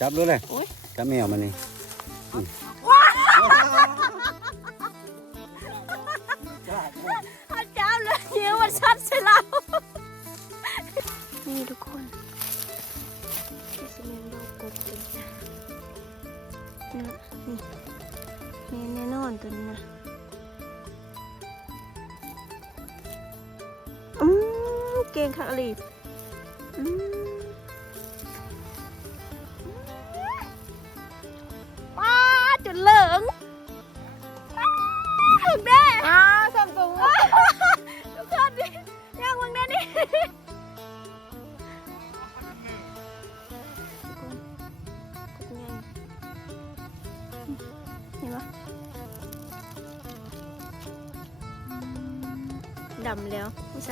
จับรู้เลยโอ๊ยจับแมวมันนี่อาจารย์เลยเยอะมันชัดใช่แล้วนี่ทุกคนที่สเมนโลกบเลยนะนะนี่แม่แน่นอนตัวนี้นะอืมเก่งค่ะอลีอืม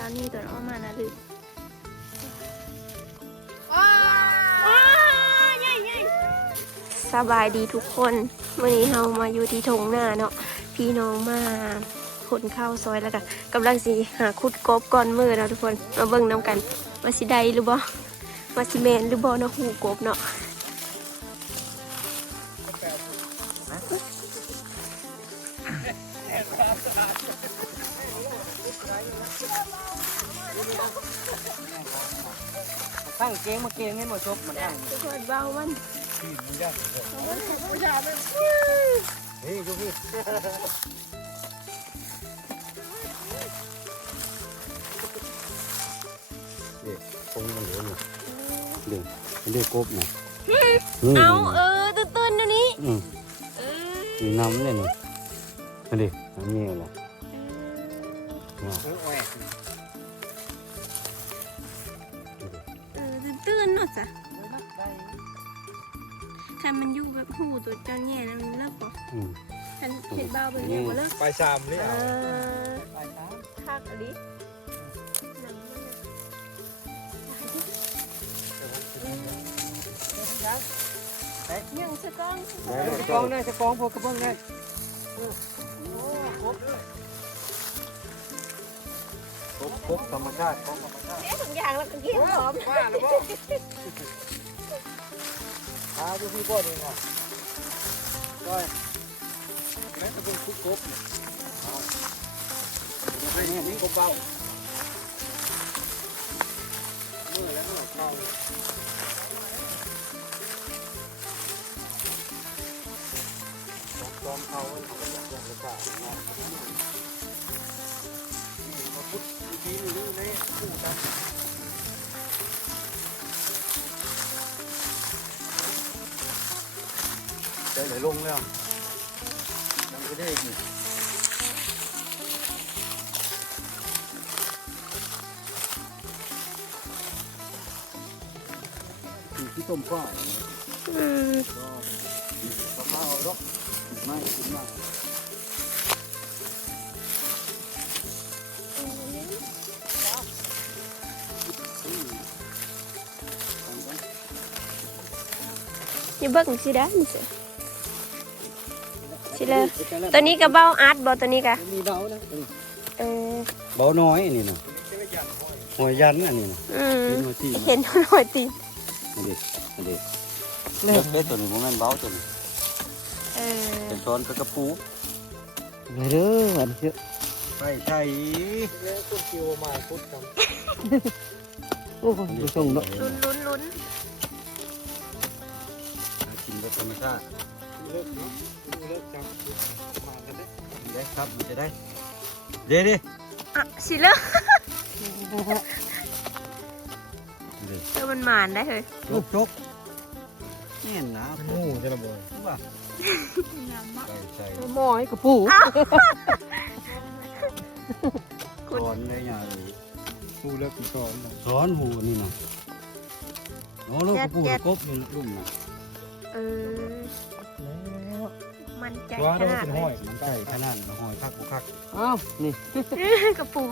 แล้วนี้ตัวน้องมานะลืมสบายดีทุกคนวันนี้เรามาอยู่ที่ทงหน้าเนาะพี่น้องมาขนข้าวซอยแล้วกันกำลังสิหาคุดกบก่อนมือเนาะทุกคนมาเบิ่งน้ำกันมาสิได้หรือบ่มาสิแมนหรือบ่เนาะหูกบเนาะ กงมาเกงให้หมดจบมันได้ทุกคนเบามันเฮ้ยดูพี่เด็กคงมันเหลืออยู่เด็กเด็กกบนะนี่เอาเออตื่นๆเดี๋ยวนี้อืมเออมีน้ำเลยนี่มาดิอันนี้เหรอว้าว นๆเนาะจ้ะถ้ามันอยู่แบบหูตัวเจ้าแง่แล้วมันเลิกบ่อืมฉันเห็นเบาเป็นเรื่องบ่เลิกไปสามนี่เอเอาอคักอะลิหนังมันน่ะยังสะก้องสกองได้สกองพวกกระเบื้องได้ครบค รบธรรมชาติของธรรมชาติเอ๊ะทุกอย่างแล้วก็กินหอมว่าหรือเปล่าหาดูพี่บ่ดีนะก้อยแม่ตะกุ่มคุกครบไอ้นี่นี่กบเบาเมื่อแล้วก็เข้าจอมเขาเขาก็จะกระจายเนาะ คู่กันได้ไหลลงแล้วยังไม่ได้อีกนี่อยู่ที่ต้มข้าวอืมก็ข้าวรกไม่กินมาก อย่าเบิ่งสิได้นี่สิสิเลยตัวนี้ก็เบาอาร์ตบ่ตัวนี้ก็มีเบานะเออเบาน้อยอันนี่นะหอยยันอันนี้นะอืมเป็นหัวที่เห็นหน่อยตีนมาดิมาดิเล็กเล็กตัวนี้ผมแม่นเบาตัวนี้เออเป็นช้อนกระปูไม่เด้อวันเชื่อไปใช่แล้วคุณคิวมาพุทธกันโอ้โหดูส่งเนาะลุ้นลุ้นลุ้น กินแบบธรรมชาติเลิกเนาะเลิกจังมากันได้ได้ครับมันจะได้เดี๋ยวดิอะสิเลยเดี๋ยวเออมันหมานได้เลยจกจกแน่นนะโอ้จะระเบิดว่าใส่ใส่หมอยกระปูช้อนได้ยังปูเลิกก่อนช้อนหูนี่นะโอ้ลูกกระปูกบอยู่ลุ่มนะ เออแล้วมันใจว่าขเรานาดเป็นเลห้อยยมันใกล้ขนาดหอยคักบ่คักอ้าวนี่กระปู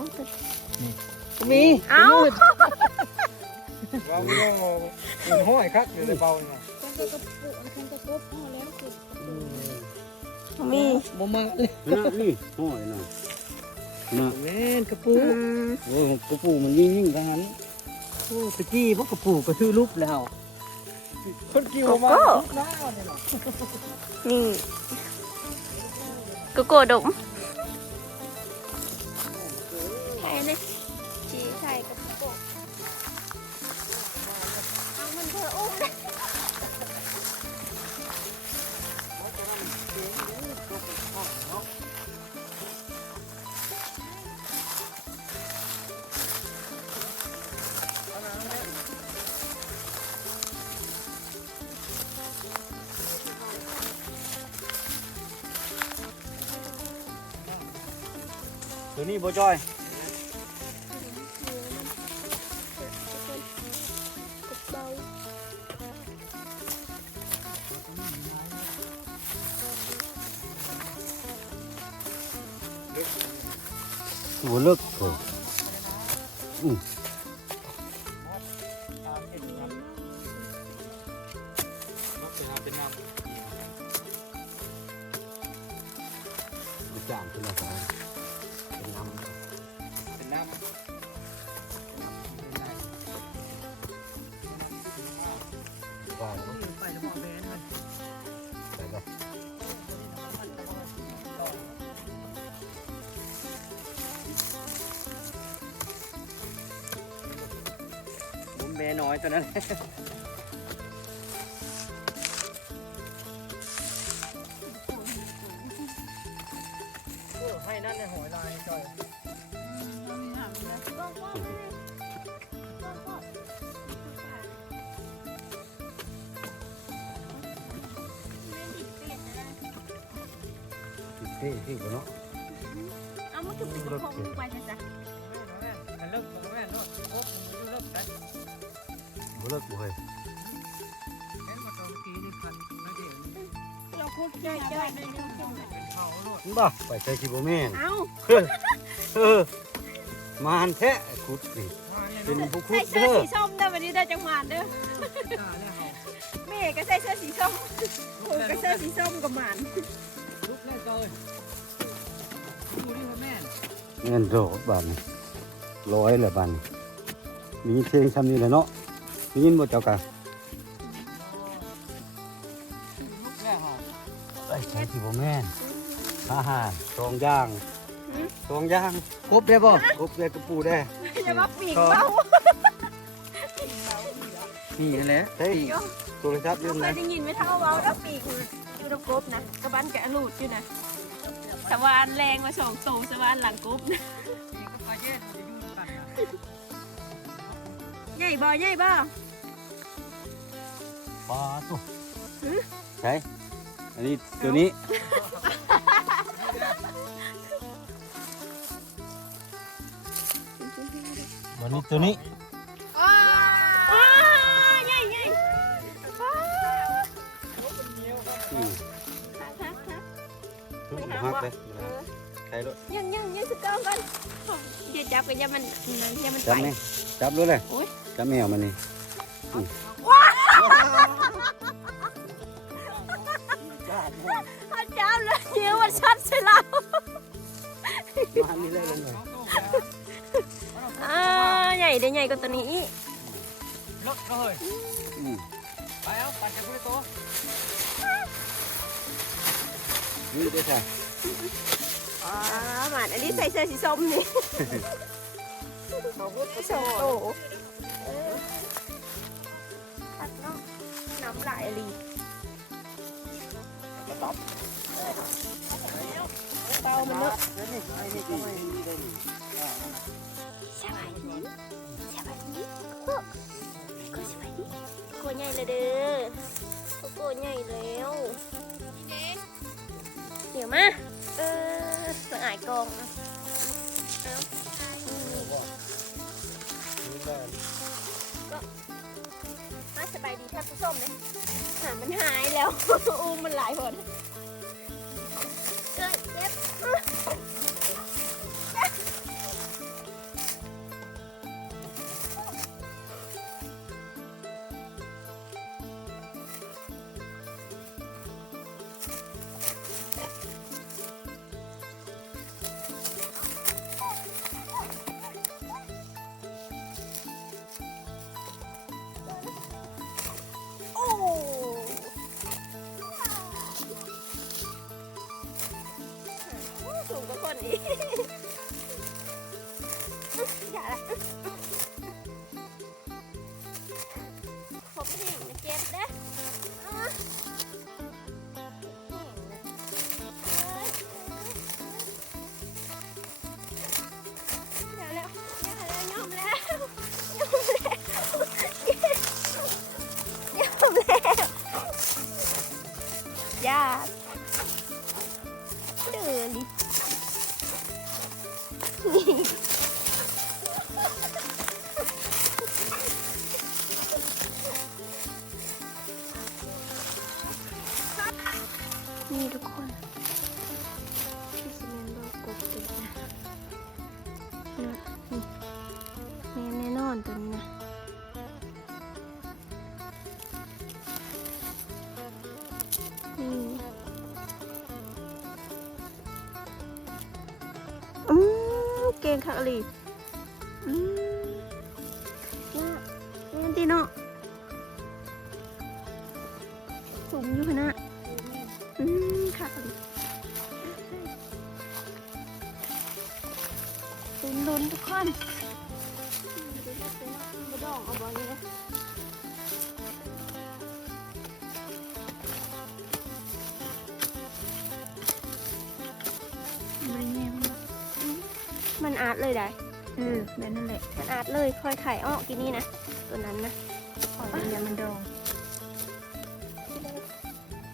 มีเอ้าเราเป็นห้อยครับอยู่ในเบาเนี่ยมีบ่มาเลยนะนี่หอยนะนะแม่นกระปูอืมโอ้กระปูมันยิ่งยิ่งทหารโอ้ตะกี้พวกกระปูก็ชื่อรูปแล้ว คนกิวโกมาโก้หน้าเนี่ยหรอนี่โกโก้ดมไทยเลย ตัวนี้บ่จ้อย แม่น้อยตัวนั้น ใช้สิบ่แม่นเอาเออมานแท้ขุดนี่ว่าเนี่ยเป็นเนาะผู้ขุใส่ดเสื้อเด้อสีส้มเด้อวันนี้ได้จังหวัดเด้อตาแล้วเขาแม่ก็ใส่เสื้อสีส้มผูก็เสื้อสีส้มกับหมันลุกแน่จอยดูนี่พ่อแม่เงินโดดบาทนี่ร้อยเลยบาทนี่มียินเสียงซ้ำนี่แหละเนาะมียินบ่เจ้ากะลุกแล้วเขาไปใช้สิบ่แม่น อาหารสองอย่างสองอย่างครบได้ป่ะกบได้กระปูได้อย่ามาปีกเบานี่แหละเฮ้ยโทรศัพท์อยืมเคนะยได้ยินไหมเท่าเบาแล้วปีกอยู่ตรงกบนะกระบันแกะลูดอยู่นะสวานแรงมาสองโตสวานหลังกบนะนี่ก็ปลาเย็นจะยุ่งกันนะใหญ่บ่ใหญ่บ่ปลาตัวใช่อันนี้ตัวนี้ วันนี้ตัวนี้ใหญ่ใหญ่อืมฮักฮักฮักทุกหักเลยใครรถยังยังยังสกองกันอย่าจับกันอย่ามันอย่ามันจับไหมจับรู้เลยจับแมวมันนี่ ใหญ่เดี๋ยวใหญ่กว่าตัวนี้อีกลกเลยอืมไปเอาปัดจะพูดโตนี่ได้ใช่อ๋อหมันอันนี้ใส่เสื้อสีส้มนี่โชว์โตเออตัดเนาะน้ำลายรีเตามันเนอะสบายดี ก็สบายดีโกใหญ่เลยเด้อโกใหญ่แล้วเดี๋ยวมาเออสหายกองเอามาสบายดีท่านผู้ชมเลยหามันหายแล้วอุ้มมันหลายคนเกิดเจ็บ ค่ะอลีอื นั่นแหละมันอาร์ตเลยคอยไข่ออกกินนี่นะตัวนั้นนะขออย่ามันดอง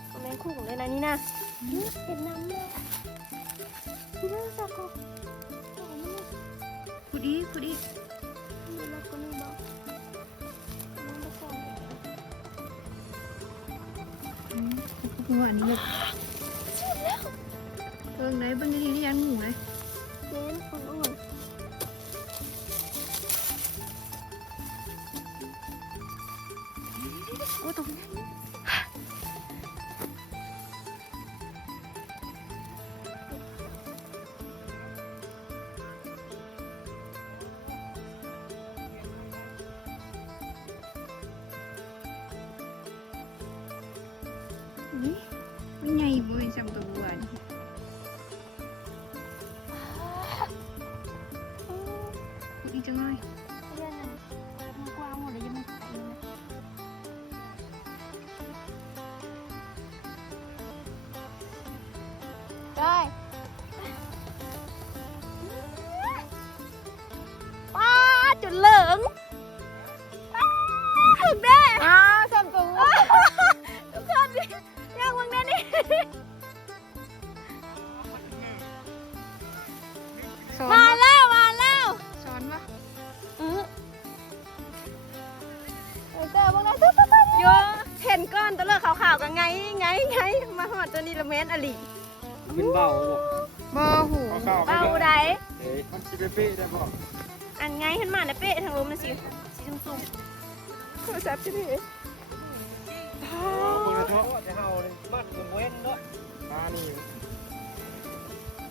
เอาแมงคู่ของเลยนะนี่นะเห็นน้ำเลยพี่น่าสักก็พูดดีพูดดีมีแล้วก็ไม่บอกน้ำตะกอนอืมหัวอันนี้เพิ่งไหนเบิ่งดีๆที่ยันหมูเลย พูดดีจั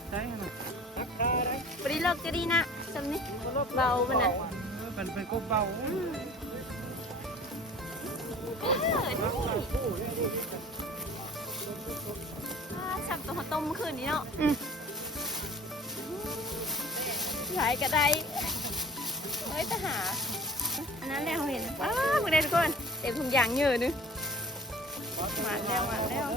ไหมนักได้ได้บริเลิกจะดีนะจำนี่เบามันน่ะมันเป็นกบเบาอืมอ่าสับตัวต้มคืนนี้เนาะหลายกระไดเฮ้ยจะหาอันนั้นและเขาเห็นว้าวมึงได้ทุกคนเต็มถุงยางเยอะนึงหวานแล้วหวานแล้ว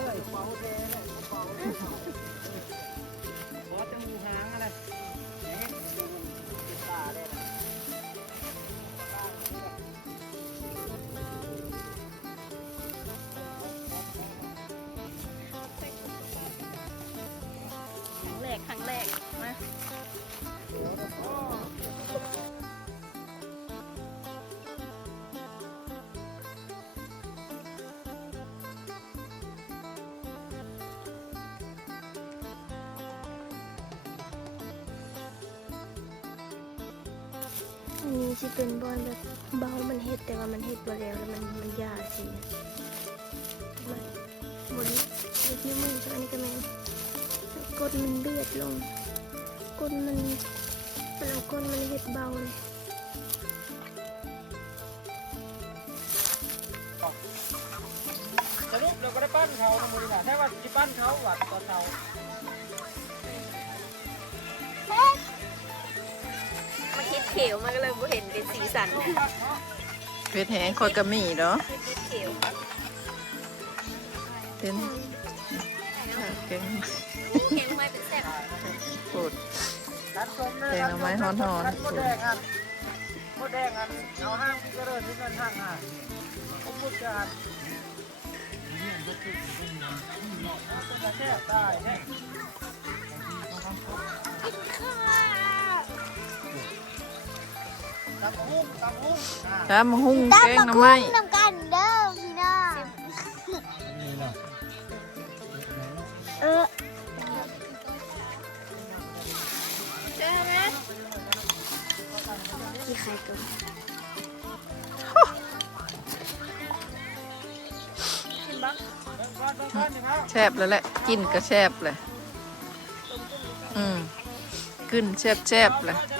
อันนี้จะเป็นบอลแบบเบา มันเฮ็ดแต่ว่ามันเฮ็ดบ่แล้วแล้วมันมันยาสิมันบริเล็กนิ้วมืออันนี้ก็แม่นก้นมันเลือดลงก้นมันมันเอาก้นมันเห็ดเบาเลยสรุปเราก็ได้ปั้นเขาในมือนะแค่ว่าจะปั้นเขาหวัดตอนเช้า เห็ดเขียวมันก็เลยบ่เห็นเป็นสีสันเพชรแห้งคอยกระมี่เนาะเห็ดเขียวเต้นเก่งเขียวไม่เป็นแซ่บปวดร้านชมแกงเอาไม้ฮ้อนๆร้านโมแดงอันโมแดงอันเอาห้างที่ก็เริ่มที่เงินห้างอะผมพูดกัน ตามหุ้งแกงหน่อไม้น้ำกันเด้อพี่น้องเออที่ใครตัวแซบแล้วแหละกินก็แซบเลยอืมขึ้นแซบแซบๆเลย เ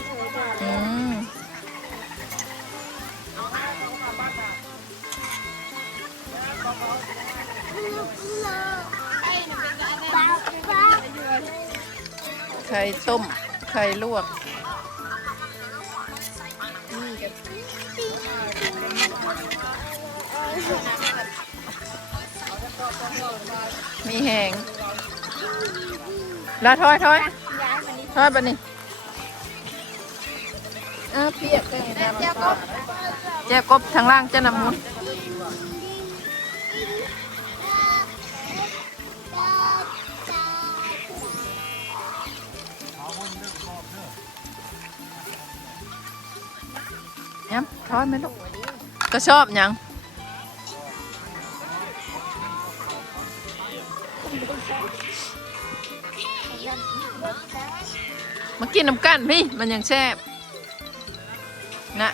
ไปไปไข่ต้ม ไข่ลวกมีแหงแล้วถอยถอยถอยไปนี่อ้าวเปียกเลยแจ๊กบแจ๊กบทางล่างจะนำมุน เนี่ยถอยไหมลูกก็ชอบหยังมากินน้ำกันพี่มันยังแซ่บนะ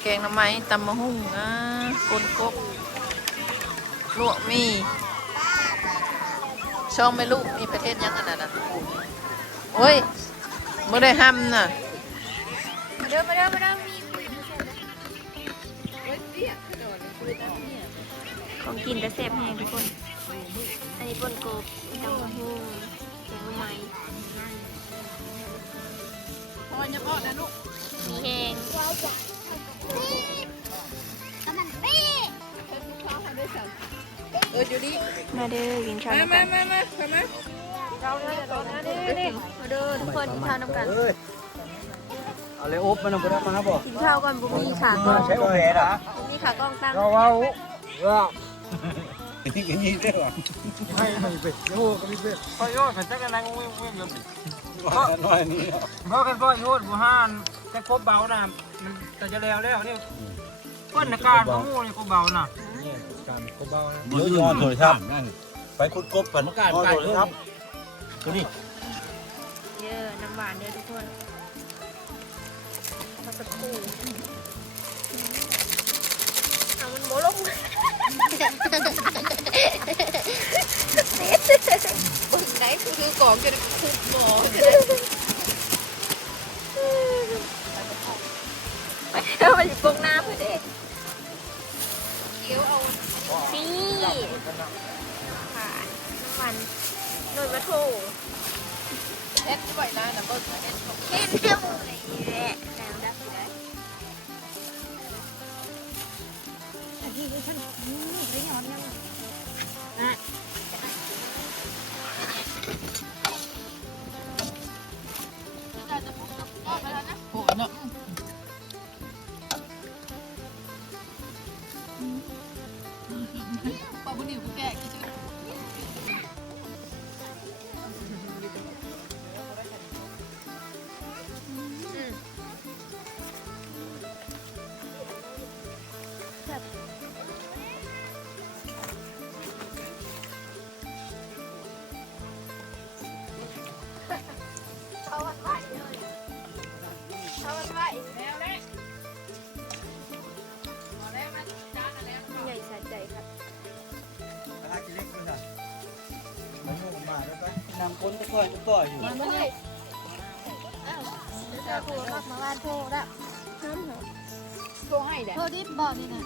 แกงหน้ำไม้ตำมะฮุ่งอะกนกบลวกมีช่องไม่ลูกมีประเทศยังอันนั้นน่ะโอ้ยไม่ได้ห้ำน่ะมาเด้อมาเด้อมาเด้อมี ของกินแต่แซ่บแห้งทุกคน อันนี้ปนกบตำมะฮุ่งแกงหน่อไม้พอจะพอนะลูกมีแห้งมันปี้เอออยู่ดีมาเด้อกินข้าวมาน้ำมากันมามามามามาเด้อทุกคนกินข้าวน้ำกันเอ้ยเอาเลยอบมันเอาไปได้มาบ่กินข้าวก่อนบุมีขากล้องใช้โอแหวนะบุมีขากล้องตั้งเราเอาว่านี่กินนี่ได้หรอให้ให้เป็ดโอ้ก็มีเป็ดพอยอดขันจักรนางวิ่งวิ่งแบบน้อยนี่เพราะกันพ่อยอดบูฮานจะครบเบานะมันแต่จะแล้วแล้วนี่เปิ้นอาการของงูนี่ครบเบานะนี่การคบเบาเดี๋ยวยอดเลยครับไปขุดกบกันการไก่ครับตัวนี้เด้อน้ำหวานเด้อทุกคนมาสักครู่เอามันโมลง บนไหนคือกล่องจะได้ คนตะก้อยตะก้อยอยู่จะโทรมากมาบ้านโทรแล้วโทรให้แหละโทรดิบบอกนี่นะ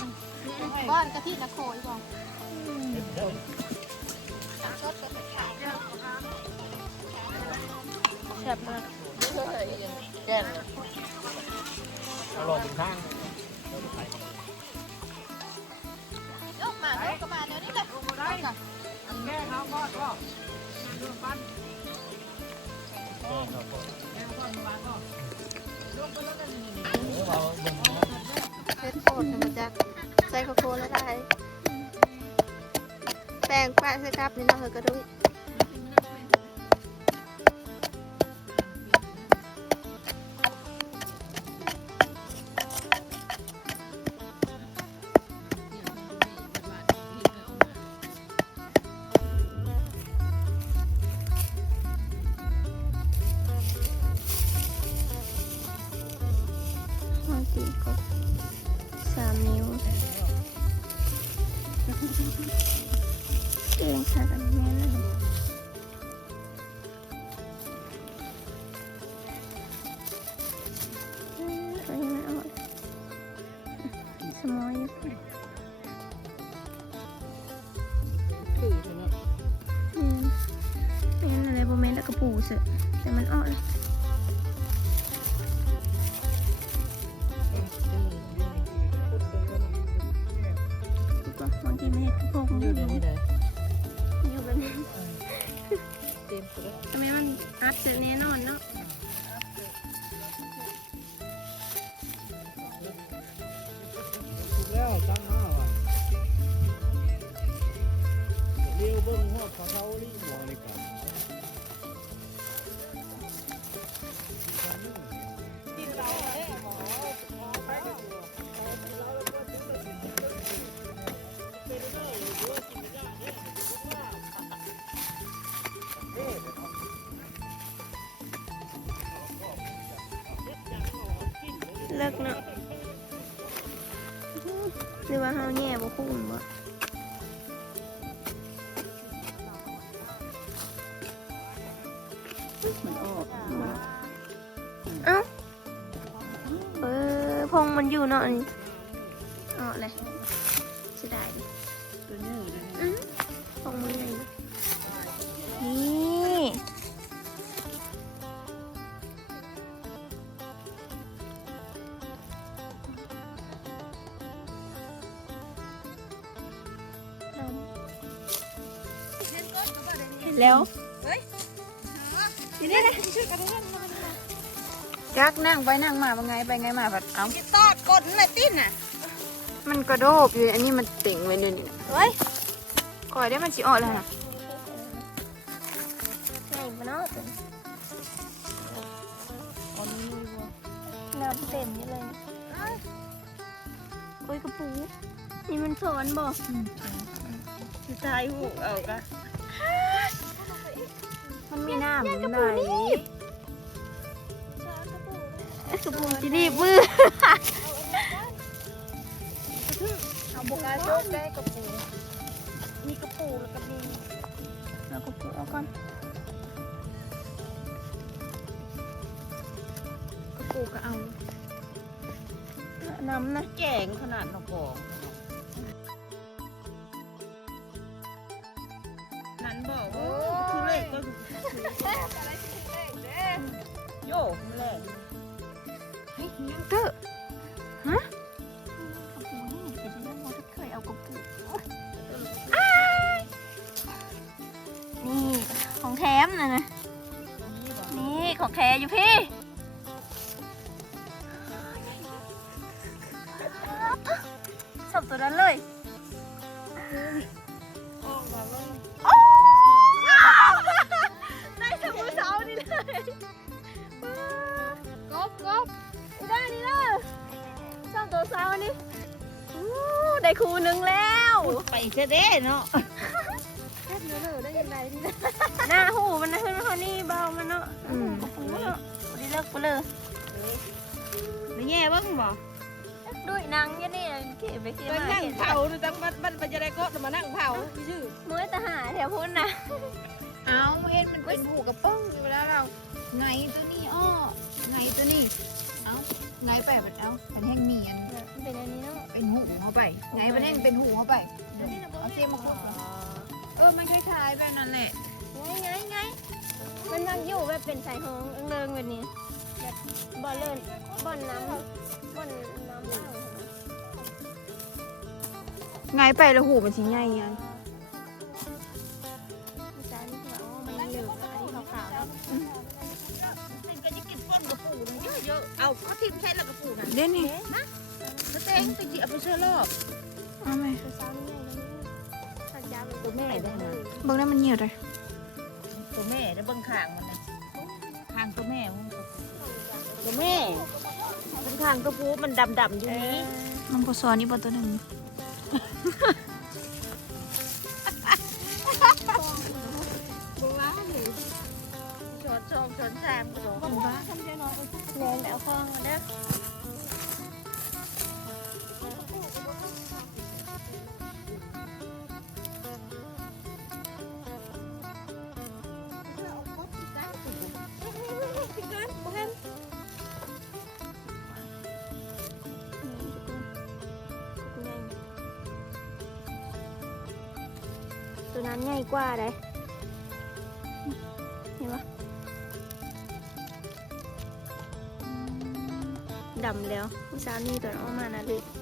บ้านกะทินะโคยบอกซ่บมากแก่นเอาหลอดถึงข้างยกมาเดี๋ยวก็มาเดี๋ยวนี้แหละแม่เขาก็ก็ดูปั้น เพชรโคตรมาจากใส่ข้าวโพดแล้วได้แป้งป้าใส่ครับนี่เนาะเฮอกระดุย สมอยอยู่คือเนาะ อืมเป็นอะไรโบเมนต์แล้วก็ปูเสอะแต่มันอ่อ เลิกเนาะหรือว่าเฮาแย่บ่คุ้มบ่เอ้าเออพงมันอยู่เนาะนี่ งไปนั่งมาเป็นไงไปไงมาผัดเอาตอดกดหน่อยติ้นน่ะมันกระโดบอยู่อันนี้มันเต่งไว้เดี๋ยวนี้เฮ้ยก่อยได้มันสิออกแล้วนะไงมาเนาะตัวน้ำเต็มนี่เลยโอ้ยกระปูนี่มันสอนบอกใช่หูเอากะมันมีน้ำอยู่ไหน กระปูจะรีบมือเอาบุกอาโชคได้กระปูมีกระปูแล้วก็มีเอากระปูเอาก่อนกระปูก็เอาน้ำนะแกงขนาดนกบอก เไงตัวนี้อ้อไงตัวนี้ เอาไงไปบัดเอาเป็นแห้งเนียนมันเป็นอันนี้เนาะเป็นหูเข้าไป ไงเป็นแห้งเป็นหูเข้าไปเอาเสียมมาครบเออมันคล้ายๆแบบนั้นแหละไงไงไงมันนั่งอยู่แบบเป็นสายห้องเริงๆแบบนี้แบบบ่อเลินบ่อนน้ำบ่อนน้ำเล่าไงไปแล้วหูมันสิใหญ่ยัง เยอะๆเอาข้าวทิมแค่ละกระปูนะเด่นนี่แล้วเต้งไปจิเอาไปเชื่อรอบเอาไหมคือเช้านี่ใหญ่แล้วนี่สัญญาเป็นตัวแม่ได้ไหมเบิ่งได้มันเหี่ยวเลยตัวแม่แล้วเบิ่งข้างมันนะข้างตัวแม่มันตัวแม่เป็นข้างตัวปูมันดำๆอยู่นี้มันบ่ซอนนี่บ่ตัวหนึง ช้อนสองช้อนสามก็ลงบ้า ผู้สาวนี่ตัวน้องมานะเลย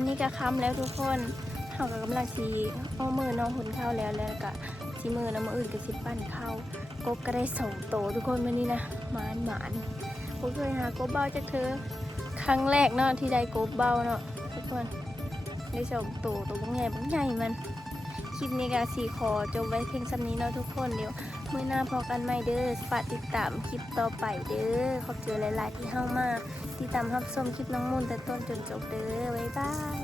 อนนี้ก็ค้ำแล้วทุกคนเขาก็กำลังสีเอามือน้องหุ่นเข้าแล้วแล้วก็สีมือน้ำมืออื่นก็สิปั้นเข้ากบก็ได้สองโตทุกคนวันนี้นะหมานหมานผมเคยหากบเบ้าจากเธอครั้งแรกเนาะที่ได้กบเบ้าเนาะทุกคนได้สองโตตัวบางใหญ่บางใหญ่มันคลิปนี้ก็สีขอจบไว้เพียงสำนี้เนาะทุกคนเดี๋ยว มื่อหน้าพอกันใหม่เด้อฝากติดตามคลิปต่อไปเด้อขอบเจอหลาย ๆ ที่เข้ามาติดตามรับชมคลิปน้องมุนแต่ต้นจนจบเด้อบ๊ายบาย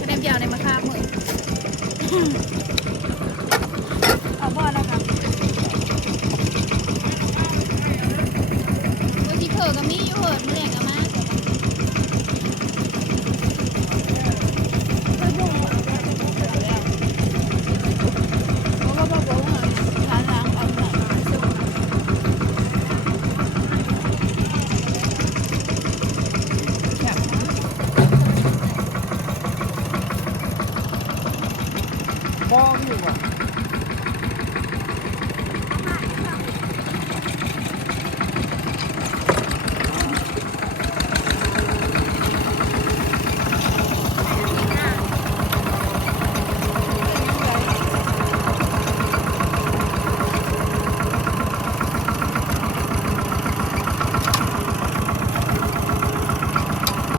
คะแนนยาวในมะขามมื้อเลย